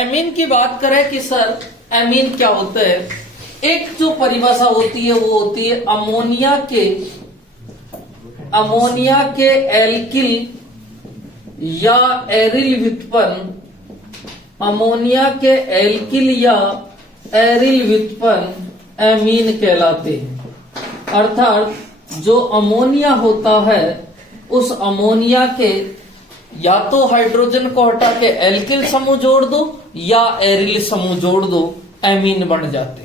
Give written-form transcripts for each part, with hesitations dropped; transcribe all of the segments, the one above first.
Amine की बात करें कि सर एमीन क्या होता है, एक जो परिभाषा होती है वो होती है अमोनिया के एल्किल या एरिल व्युत्पन्न, अमोनिया के एल्किल या एरिल व्युत्पन्न एमीन कहलाते हैं। अर्थात जो अमोनिया होता है उस अमोनिया के या तो हाइड्रोजन को हटा के एल्किल समूह जोड़ दो या एरिल समूह जोड़ दो, एमीन बन जाते।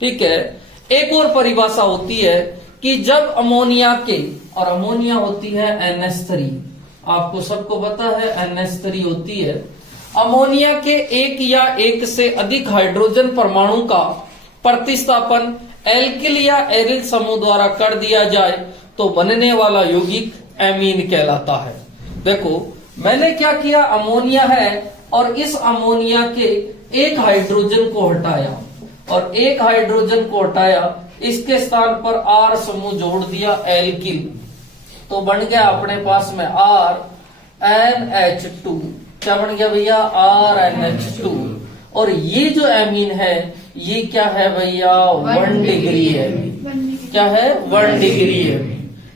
ठीक है। एक और परिभाषा होती है कि जब अमोनिया के, और अमोनिया होती है NH3, आपको सबको पता है NH3 होती है। अमोनिया के एक या एक से अधिक हाइड्रोजन परमाणु का प्रतिस्थापन एल्किल या एरिल समूह द्वारा कर दिया जाए तो बनने वाला यौगिक एमीन कहलाता है। देखो मैंने क्या किया, अमोनिया है और इस अमोनिया के एक हाइड्रोजन को हटाया और एक हाइड्रोजन को हटाया, इसके स्थान पर R समूह जोड़ दिया एल्किल, तो बन गया अपने पास में RNH2। क्या बन गया भैया? RNH2। और ये जो एमीन है ये क्या है भैया? 1 डिग्री है। क्या है? 1 डिग्री है।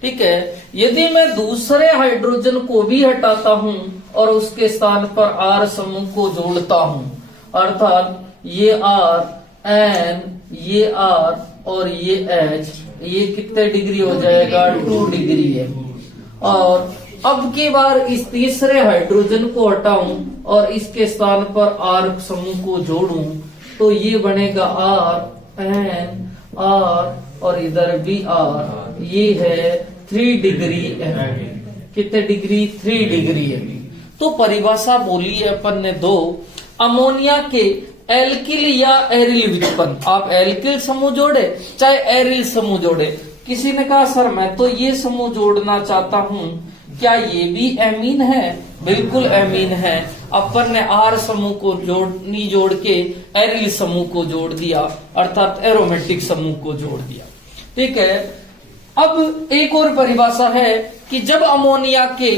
ठीक है। यदि मैं दूसरे हाइड्रोजन को भी हटाता हूं और उसके स्थान पर R समूह को जोड़ता हूं, अर्थात ये R N, ये R और ये H, ये कितने डिग्री हो जाएगा? 2 डिग्री है। और अब की बार इस तीसरे हाइड्रोजन को हटाऊं और इसके स्थान पर R समूह को जोड़ूं तो ये बनेगा R N R और इधर भी R, ये है 3 डिग्री है। कितने डिग्री? 3 डिग्री है। तो परिभाषा बोली है अपन ने दो, अमोनिया के एल्किल या एरिल व्युत्पन्न। आप एल्किल समूह जोड़े चाहे एरिल समूह जोड़े। किसी ने कहा सर मैं तो ये समूह जोड़ना चाहता हूं, क्या ये भी एमीन है? बिल्कुल एमीन है। अपन ने R समूह को जोड़ के एरिल समूह को जोड़ दिया, अर्थात एरोमेटिक समूह को जोड़ दिया। ठीक है। अब एक और परिभाषा है कि जब अमोनिया के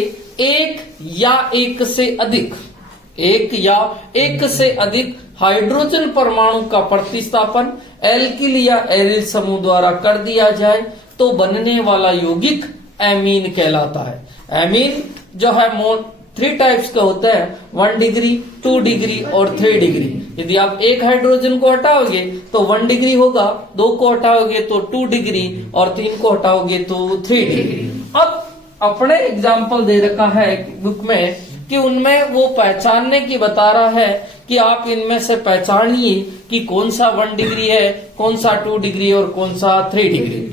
एक या एक से अधिक हाइड्रोजन परमाणु का प्रतिस्थापन एल्किल या एरिल समूह द्वारा कर दिया जाए तो बनने वाला यौगिक एमीन कहलाता है। एमीन जो है 3 टाइप्स का होता है, 1 डिग्री, 2 डिग्री और 3 डिग्री। यदि आप एक हाइड्रोजन को हटाओगे तो 1 डिग्री होगा, 2 को हटाओगे तो 2 डिग्री और 3 को हटाओगे तो 3 डिग्री। अब अपने एग्जाम्पल दे रखा है बुक में कि उनमें वो पहचानने की बता रहा है कि आप इनमें से पहचानिए कि कौन सा 1 डिग्री है, कौन सा 2 डिग्री और कौन सा 3 डिग्री।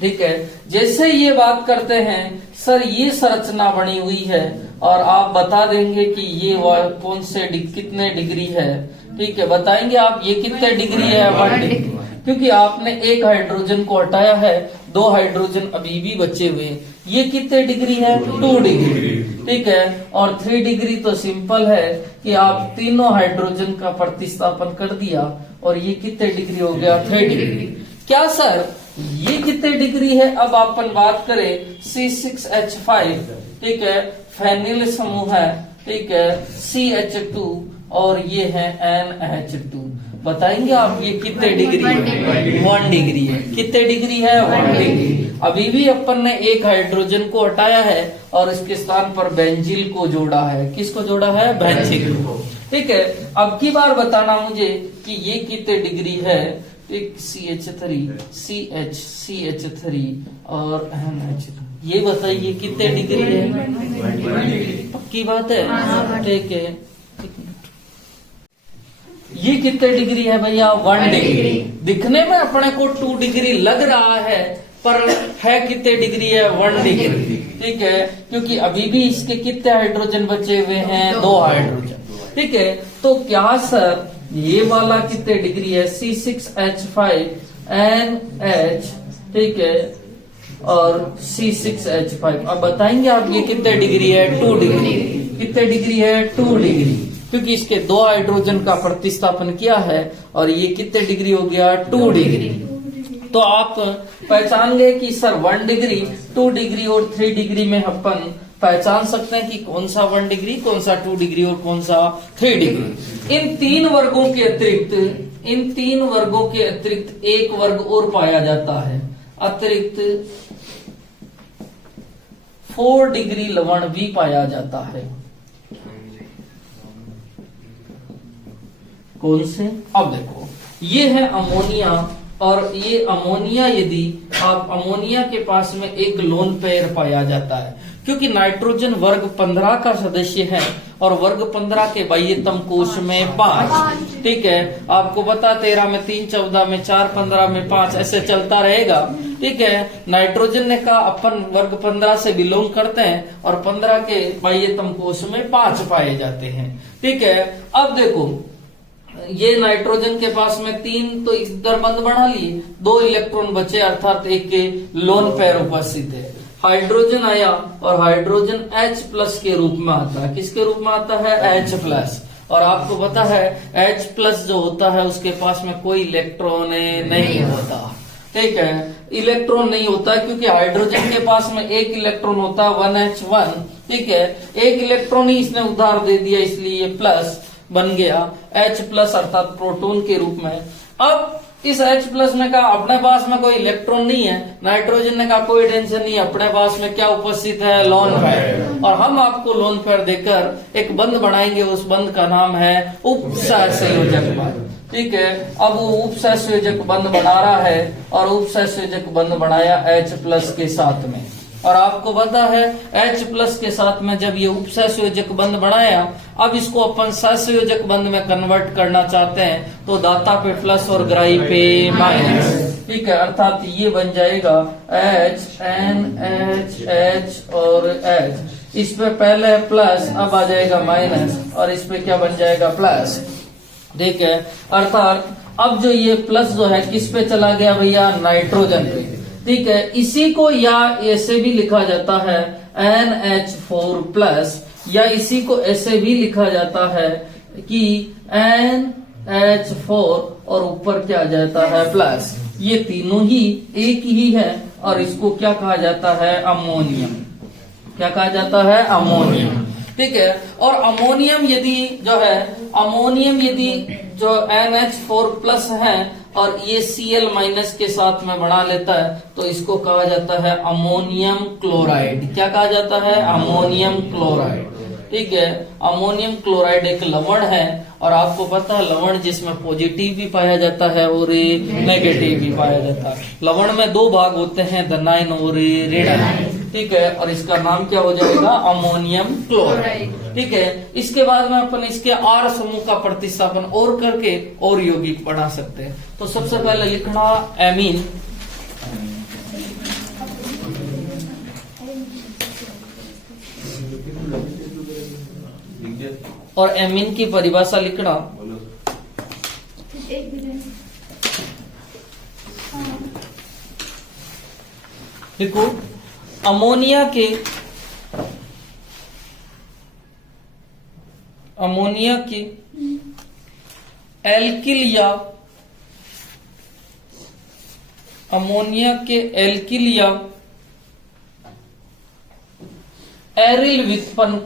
ठीक है। जैसे ये बात करते हैं सर ये संरचना बनी हुई है और आप बता देंगे कि ये कौन से कितने डिग्री है। ठीक है, बताएंगे आप ये कितने डिग्री है? 1 डिग्री, क्योंकि आपने एक हाइड्रोजन को हटाया है, 2 हाइड्रोजन अभी भी बचे हुए। ये कितने डिग्री है? 2 डिग्री। ठीक है। और 3 डिग्री तो सिंपल है कि आप तीनों हाइड्रोजन का प्रतिस्थापन कर दिया और ये कितने डिग्री हो गया? 3 डिग्री। क्या सर ये कितने डिग्री है? अब अपन बात करें C6H5, ठीक है, फेनिल समूह है, ठीक है, CH2 और ये है NH2। बताएंगे आप ये कितने डिग्री है? 1 डिग्री है। कितने डिग्री है? 1 डिग्री। अभी भी अपन ने एक हाइड्रोजन को हटाया है और इसके स्थान पर बेंजील को जोड़ा है। किसको जोड़ा है? बेंजील को। ठीक है। अब की बार बताना मुझे कि ये कितने डिग्री है? एक CH3, CH3 और NH2, ये बताइए कितने डिग्री है? पक्की बात है? ठीक है। ये कितने डिग्री है भैया? 1 डिग्री। दिखने में अपने को 2 डिग्री लग रहा है पर है कितने डिग्री है? 1 डिग्री। ठीक है, क्योंकि अभी भी इसके कितने हाइड्रोजन बचे हुए हैं? 2 हाइड्रोजन। ठीक है। तो क्या सर ये वाला कितने डिग्री है? C6H5 NH, ठीक है, और C6H5। अब बताएंगे आप ये कितने डिग्री है? 2 डिग्री। कितने डिग्री है? 2 डिग्री, क्योंकि इसके 2 हाइड्रोजन का प्रतिस्थापन किया है और ये कितने डिग्री हो गया? 2 डिग्री। तो आप पहचान गए कि सर 1 डिग्री, 2 डिग्री और 3 डिग्री में अपन पहचान सकते हैं कि कौन सा 1 डिग्री, कौन सा 2 डिग्री और कौन सा 3 डिग्री। इन तीन वर्गों के अतिरिक्त एक वर्ग और पाया जाता है, अतिरिक्त 4 डिग्री लवण भी पाया जाता है। कौन से? अब देखो, ये है अमोनिया, और ये अमोनिया, यदि आप अमोनिया के पास में एक लोन पेयर पाया जाता है, क्योंकि नाइट्रोजन वर्ग 15 का सदस्य है और वर्ग 15 के बाह्यतम कोश में 5, ठीक है। आपको पता 13 में 3, 14 में 4, 15 में 5, ऐसे चलता रहेगा, ठीक है। नाइट्रोजन ने कहा अपन वर्ग 15 से बिलोंग करते हैं और 15 के बाह्यतम कोश में 5 पाए जाते हैं, ठीक है। अब देखो, ये नाइट्रोजन के पास में 3 तो इधर बंद बढ़ा लिए, 2 इलेक्ट्रॉन बचे, अर्थात एक के लोन पेयर उपस्थित है। हाइड्रोजन आया और हाइड्रोजन H प्लस के रूप में आता है। किसके रूप में आता है? H plus. और आपको पता है H प्लस जो होता है उसके पास में कोई इलेक्ट्रॉन नहीं होता, ठीक है। इलेक्ट्रॉन नहीं होता क्योंकि हाइड्रोजन के पास में एक इलेक्ट्रॉन होता है 1H1, ठीक है। एक इलेक्ट्रॉन ही इसने उधार दे दिया, इसलिए प्लस बन गया H प्लस, अर्थात प्रोटॉन के रूप में। अब इस H प्लस ने कहा अपने पास में कोई इलेक्ट्रॉन नहीं है, नाइट्रोजन ने कहा कोई टेंशन नहीं, अपने पास में क्या उपस्थित है? Lone pair. और हम आपको लोन पेयर देकर एक बंध बनाएंगे, उस बंध का नाम है उपसहसंयोजक बंध, ठीक है। अब वो उपसहसंयोजक बंध बना रहा है और उपसहसंयोजक बंध बनाया H प्लस के साथ में। और आपको पता है H प्लस के साथ में जब ये उपसहसंयोजक बंध बनाया, अब इसको अपन सहसंयोजक बंध में कन्वर्ट करना चाहते हैं, तो दाता पे प्लस और ग्राही पे माइनस, ठीक है। अर्थात ये बन जाएगा H NH H और H, इस पे पहले प्लस, अब आ जाएगा माइनस, और इस पे क्या बन जाएगा? प्लस, ठीक है। अर्थात अब जो ये प्लस जो है किस पे चला गया भैया? नाइट्रोजन पे, ठीक है। इसी को या ऐसे भी लिखा जाता है NH4 प्लस, या इसी को ऐसे भी लिखा जाता है कि NH4 और ऊपर क्या आ जाता है? प्लस। ये तीनों ही एक ही है और इसको क्या कहा जाता है? अमोनियम। क्या कहा जाता है? अमोनियम, ठीक है। और अमोनियम यदि जो NH4 प्लस है और ये Cl माइनस के साथ में बढ़ा लेता है, तो इसको कहा जाता है अमोनियम क्लोराइड। क्या कहा जाता है? अमोनियम क्लोराइड, ठीक है। अमोनियम क्लोराइड एक लवण है, और आपको पता है लवण जिसमें पॉजिटिव भी पाया जाता है और नेगेटिव भी पाया जाता है। लवण में 2 भाग होते हैं, दनाइन और रेडाइन, ठीक है। और इसका नाम क्या हो जाएगा? अमोनियम क्लोराइड, ठीक है। इसके बाद में अपन इसके R समूह का प्रतिस्थापन और करके और यौगिक बना सकते हैं। तो सबसे पहले लिखना एमीन, और एमीन की परिभाषा लिखना लिखो, अमोनिया के एल्किल या अमोनिया के एल्किल या एरिल व्युत्पन्न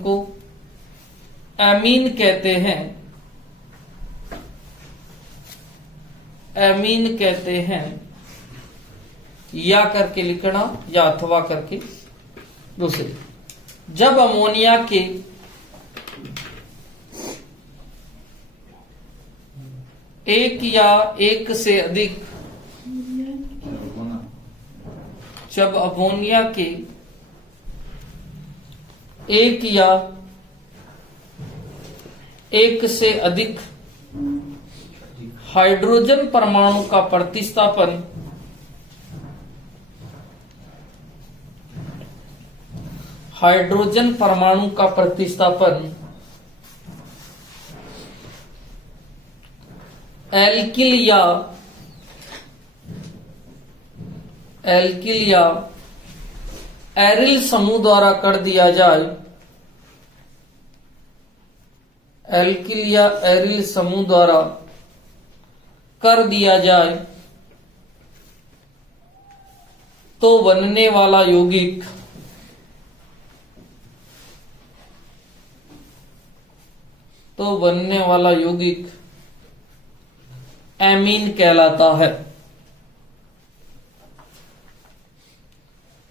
को एमीन कहते हैं। एमीन कहते हैं, या करके लिखना या अथवा करके। दूसरी, जब अमोनिया के एक या एक से अधिक जब अमोनिया के एक या एक से अधिक हाइड्रोजन परमाणु का प्रतिस्थापन एल्किल या एरिल समूह द्वारा कर दिया जाए, एल्किल या एरिल समूह द्वारा कर दिया जाए, तो बनने वाला यौगिक एमीन कहलाता है।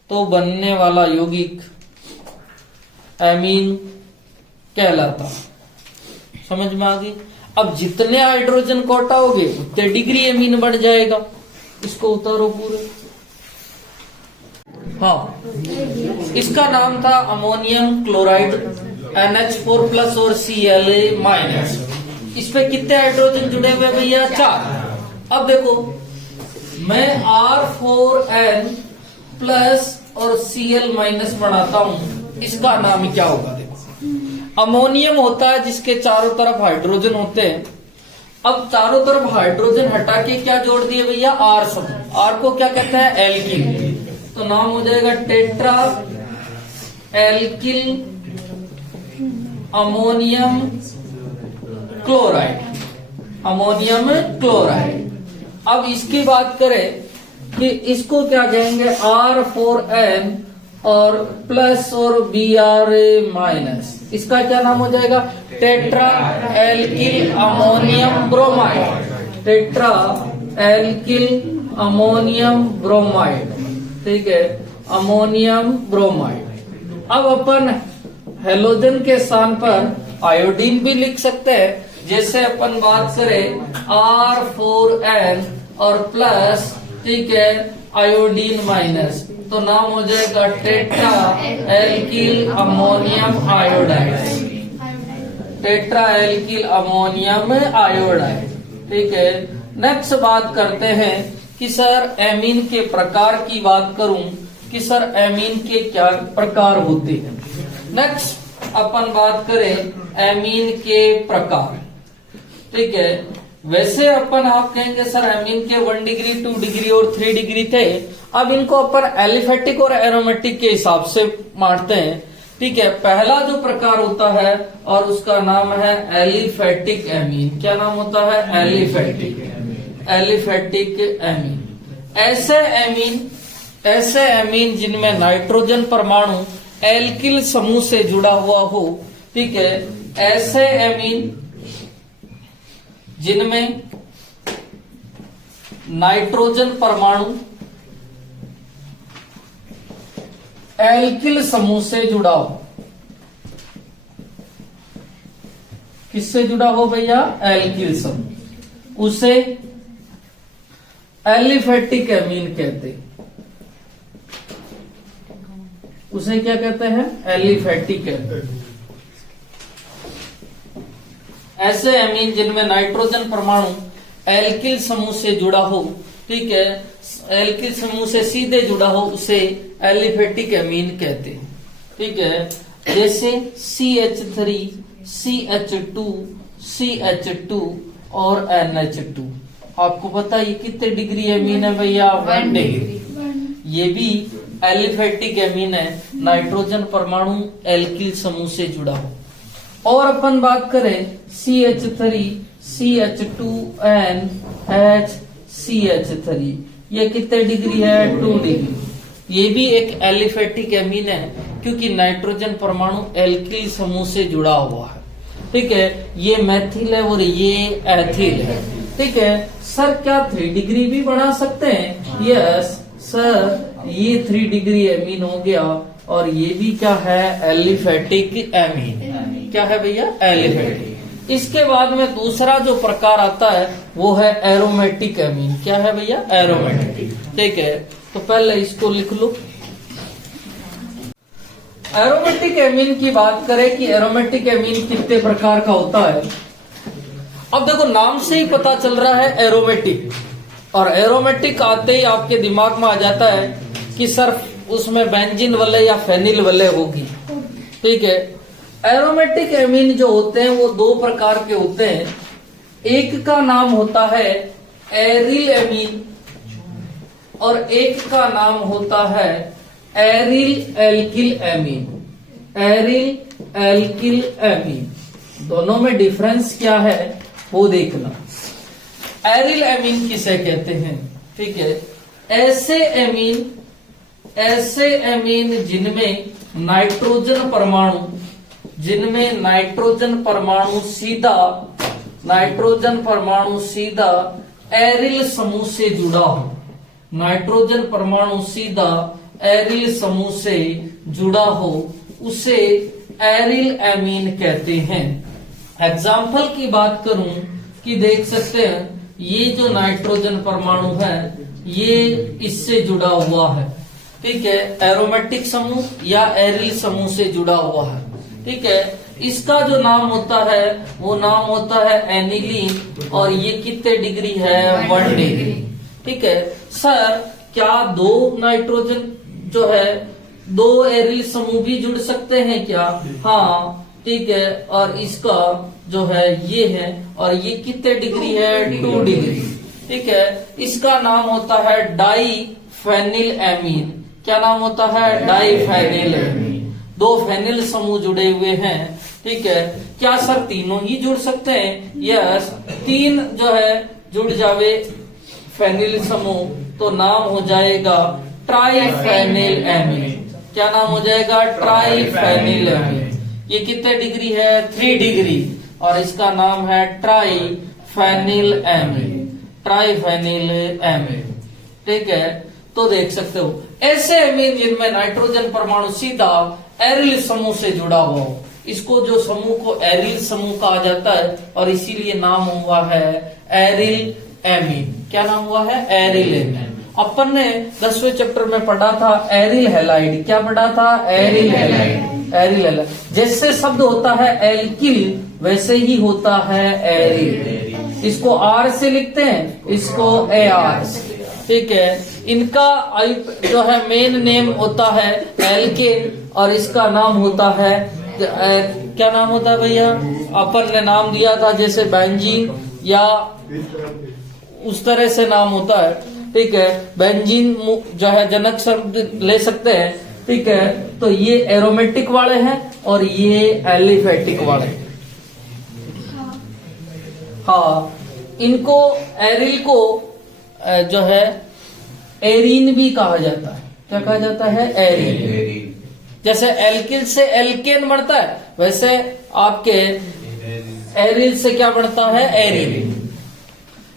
तो बनने वाला यौगिक एमीन कहलाता है। समझ में आ गई? अब जितने हाइड्रोजन को हटाओगे उतने डिग्री एमीन बढ़ जाएगा। इसको उतारो पूरे। हाँ, इसका नाम था अमोनियम क्लोराइड NH4+ और Cl-। इस पे कितने हाइड्रोजन जुड़े हुए भैया? 4। अब देखो, मैं R4N+ और Cl- बनाता हूं, इसका नाम क्या होगा? देखो, अमोनियम होता है जिसके चारों तरफ हाइड्रोजन होते हैं। अब चारों तरफ हाइड्रोजन हटा के क्या जोड़ दिए भैया? R समूह। R को क्या कहते हैं? एल्किल। तो नाम हो जाएगा tetra alkyl ammonium chloride. Ammonium chloride. अब इसकी बात करें कि इसको क्या कहेंगे? R4N और प्लस और Br-। इसका क्या नाम हो जाएगा? Tetra alkyl ammonium bromide. Tetra alkyl ammonium bromide. ठीक है, अमोनियम ब्रोमाइड। अब अपन हेलोजन के स्थान पर आयोडीन भी लिख सकते हैं। जैसे अपन बात करें R4N और प्लस, ठीक है, आयोडीन माइनस, तो नाम हो जाएगा tetra alkyl ammonium iodide. Tetra alkyl ammonium iodide. ठीक है, नेक्स्ट बात करते हैं कि सर एमीन के प्रकार की बात करूं कि सर एमीन के क्या प्रकार होते हैं। नेक्स्ट अपन बात करें एमीन के प्रकार। ठीक है, वैसे अपन आप कहेंगे सर एमीन के 1 डिग्री 2 डिग्री और 3 डिग्री थे। अब इनको अपन एलिफेटिक और एरोमेटिक के हिसाब से बांटते हैं। ठीक है, पहला जो प्रकार होता है और उसका नाम है एलिफेटिक एमीन। क्या नाम होता है? एलिफेटिक। एलिफेटिक एमीन ऐसे एमीन जिनमें नाइट्रोजन परमाणु एल्किल समूह से जुड़ा हुआ हो। ठीक है, ऐसे एमीन जिनमें नाइट्रोजन परमाणु एल्किल समूह से जुड़ा हो। किससे जुड़ा हो भैया? एल्किल समूह। उसे एलिफेटिक एमीन कहते हैं। उसे क्या कहते हैं? Aliphatic amine. ऐसे एमीन जिनमें नाइट्रोजन परमाणु एल्किल समूह से जुड़ा हो। ठीक है, एल्किल समूह से सीधे जुड़ा हो, उसे एलिफेटिक एमीन कहते हैं। ठीक है, जैसे CH3, CH2, CH2 और NH2। आपको पता है ये कितने डिग्री एमीन है भैया? 1 डिग्री। ये भी एलिफेटिक एमीन है, नाइट्रोजन परमाणु एल्किल समूह से जुड़ा हो। और अपन बात करें CH3, CH2N HCH3, ये कितने डिग्री है? 2 डिग्री। ये भी एक एलिफेटिक एमीन है क्योंकि नाइट्रोजन परमाणु एल्किल समूह से जुड़ा हुआ है। ठीक है, ये मैथिल है और ये एथिल है। ठीक है सर, क्या 3 डिग्री भी बना सकते हैं? यस सर, ये 3 डिग्री एमीन हो गया और ये भी क्या है? Aliphatic amine. क्या है भैया? एलिफेटिक। इसके बाद में दूसरा जो प्रकार आता है वो है एरोमेटिक एमीन। क्या है भैया? एरोमेटिक। ठीक है, तो पहले इसको लिख लो। एरोमेटिक एमीन की बात करें कि एरोमेटिक एमीन कितने प्रकार का होता है। अब देखो, नाम से ही पता चल रहा है एरोमेटिक, और एरोमेटिक आते ही आपके दिमाग में आ जाता है कि सर उसमें बेंजीन वाले या फेनिल वाले होगी। ठीक है, एरोमेटिक एमीन जो होते हैं वो 2 प्रकार के होते हैं। एक का नाम होता है एरिल एमीन और एक का नाम होता है aryl alkyl amine. Aryl alkyl amine, दोनों में डिफरेंस क्या है वो देखना। एरिल एमीन किसे कहते हैं? ठीक है, ऐसे एमीन ऐसे एमीन जिनमें नाइट्रोजन परमाणु सीधा एरिल समूह से जुड़ा हो, नाइट्रोजन परमाणु सीधा एरिल समूह से जुड़ा हो, उसे एरिल एमीन कहते हैं। एग्जाम्पल की बात करूं कि देख सकते हैं ये जो नाइट्रोजन परमाणु है ये इससे जुड़ा हुआ है, ठीक है, एरोमेटिक समूह या एरिल समूह से जुड़ा हुआ है, ठीक है। इसका जो नाम होता है वो नाम होता है एनिलीन, और ये कितने डिग्री है, 1 डिग्री, ठीक है। सर क्या दो नाइट्रोजन जो है दो एरिल समूह भी जुड़ सकते हैं क्या? हाँ, ठीक है। और इसका जो है ये है, और ये कितने डिग्री है, 2 डिग्री, ठीक है। इसका नाम होता है डाईफेनिल एमीन। क्या नाम होता है, डाईफेनिल एमीन। 2 फेनिल समूह जुड़े हुए हैं, ठीक है। क्या सर तीनों ही जुड़ सकते हैं? यस, 3 जो है जुड़ जावे फेनिल समूह तो नाम हो जाएगा ट्राईफेनिल एमीन। क्या नाम हो जाएगा, ट्राईफेनिल एमीन। ये कितने डिग्री है, 3 डिग्री, और इसका नाम है ट्राईफेनिल एमीन, ट्राईफेनिल एमीन, ठीक है। तो देख सकते हो ऐसे एमीन जिनमें नाइट्रोजन परमाणु सीधा एरिल समूह से जुड़ा हुआ हो, इसको जो समूह को एरिल समूह कहा जाता है, और इसीलिए नाम हुआ है एरिल एमीन। क्या नाम हुआ है, एरिल एमीन। अपन ने 10वें चैप्टर में पढ़ा था एरिल हैलाइड। क्या पढ़ा था, एरिल हैलाइड। एरिल हैलाइड जैसे शब्द होता है एल्किल वैसे ही होता है एरिल। इसको आर से लिखते हैं, इसको AR, ठीक है। इनका जो है मेन नेम होता है एल्केन, और इसका नाम होता है क्या नाम होता है भैया, अपन ने नाम दिया था जैसे बेंजीन या उस तरह से नाम होता है, ठीक है। बेंजीन जो है जनक शब्द ले सकते हैं, ठीक है। तो ये एरोमेटिक वाले हैं और ये एलिफेटिक वाले। हाँ, इनको एरिल को जो है एरीन भी कहा जाता है। क्या कहा जाता है, एरीन। जैसे एल्किल से एल्केन बढ़ता है, वैसे आपके एरिल से क्या बढ़ता है, एरिल।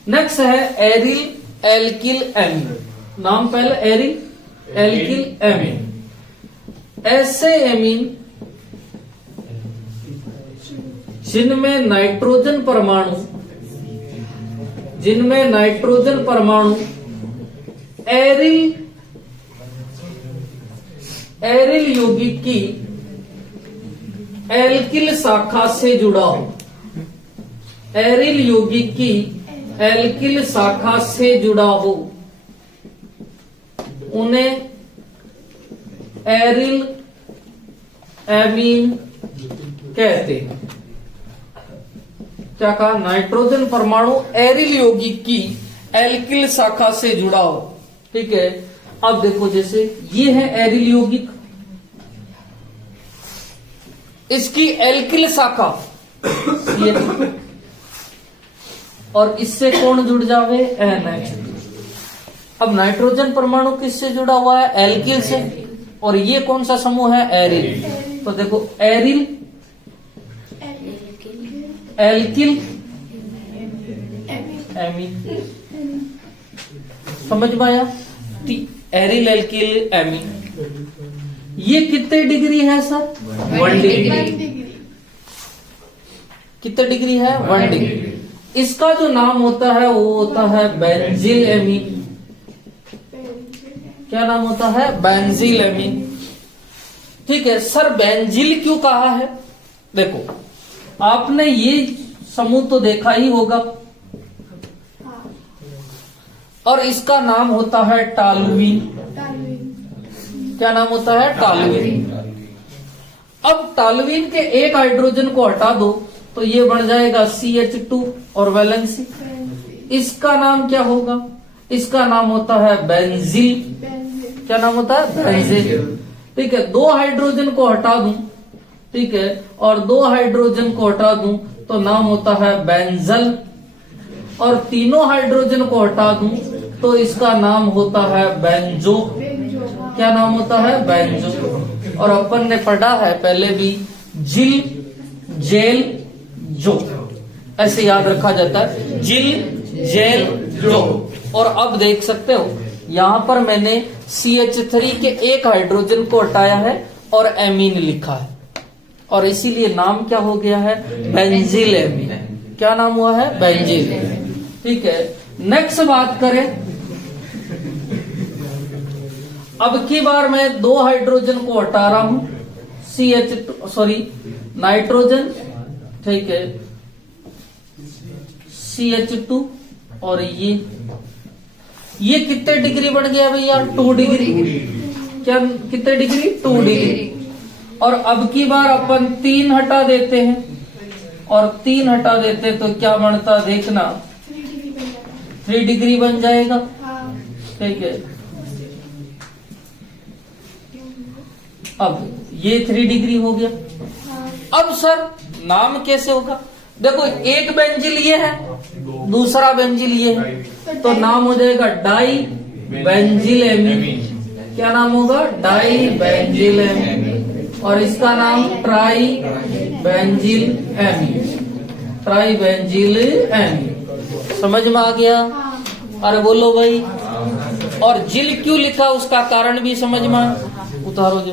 नेक्स्ट है एरिल एल्किल एमीन। नाम पहले एरिल एल्किल एमीन। ऐसे एमीन जिनमें नाइट्रोजन परमाणु एरिल यौगिक की एल्किल शाखा से जुड़ा हो, एरिल यौगिक की एल्किल शाखा से जुड़ा हो, उन्हें एरिल एमीन कहते हैं। क्या कहा, नाइट्रोजन परमाणु एरिल यौगिक की एल्किल शाखा से जुड़ा हो, ठीक है। अब देखो जैसे ये है एरिल यौगिक, इसकी एल्किल शाखा ये, और इससे कौन जुड़ जावे, NH। अब नाइट्रोजन परमाणु किससे जुड़ा हुआ है, एल्किल से, और ये कौन सा समूह है, एरिल। तो देखो एरिल एल्किल एमीन, समझ में आया, एरिल एल्किल एमीन। ये कितने डिग्री है सर, 1 डिग्री। कितने डिग्री है, 1 डिग्री। इसका जो नाम होता है वो होता है बेंजील एमीन। क्या नाम होता है, बेंजील एमीन, ठीक है। सर बेंजील क्यों कहा है, देखो आपने ये समूह तो देखा ही होगा, और इसका नाम होता है टॉलुईन। क्या नाम होता है, टॉलुईन। अब टॉलुईन के एक हाइड्रोजन को हटा दो तो ये बन जाएगा CH2 और वैलेंसी। इसका नाम क्या होगा, इसका नाम होता है बेंजील। क्या नाम होता है, बेंजील, ठीक है। 2 हाइड्रोजन को हटा दूं, ठीक है, और 2 हाइड्रोजन को हटा दूं तो नाम होता है बेंजल, और तीनों हाइड्रोजन को हटा दूं तो इसका नाम होता है बेंजो। क्या नाम होता है, बेंजो। और अपन ने पढ़ा है पहले भी, जिल, जेल, जो, ऐसे याद रखा जाता है, जिल, जेल, जो। और अब देख सकते हो यहां पर मैंने CH3 के एक हाइड्रोजन को हटाया है और एमीन लिखा है, और इसीलिए नाम क्या हो गया है, बेंजील एमीन। क्या नाम हुआ है, बेंजील। ठीक है, नेक्स्ट बात करें, अब की बार मैं 2 हाइड्रोजन को हटा रहा हूं, नाइट्रोजन, ठीक है, CH2, और ये कितने डिग्री बन गया भैया, 2 डिग्री। क्या कितने डिग्री, 2 डिग्री। और अब की बार अपन 3 हटा देते हैं, और 3 हटा देते तो क्या बनता देखना, 3 डिग्री बन जाएगा। ठीक है, अब ये 3 डिग्री हो गया। अब सर नाम कैसे होगा, देखो एक बेंजिल ये है, दूसरा बेंजिल ये है, तो नाम हो जाएगा डाई बेंजिल एमीन। क्या नाम होगा, डाई बेंजिल एमीन। और इसका नाम try benzyl amine, try benzyl amine. समझ में आ गया, अरे बोलो भाई। और जिल क्यों लिखा उसका कारण भी समझ में, उतारो जो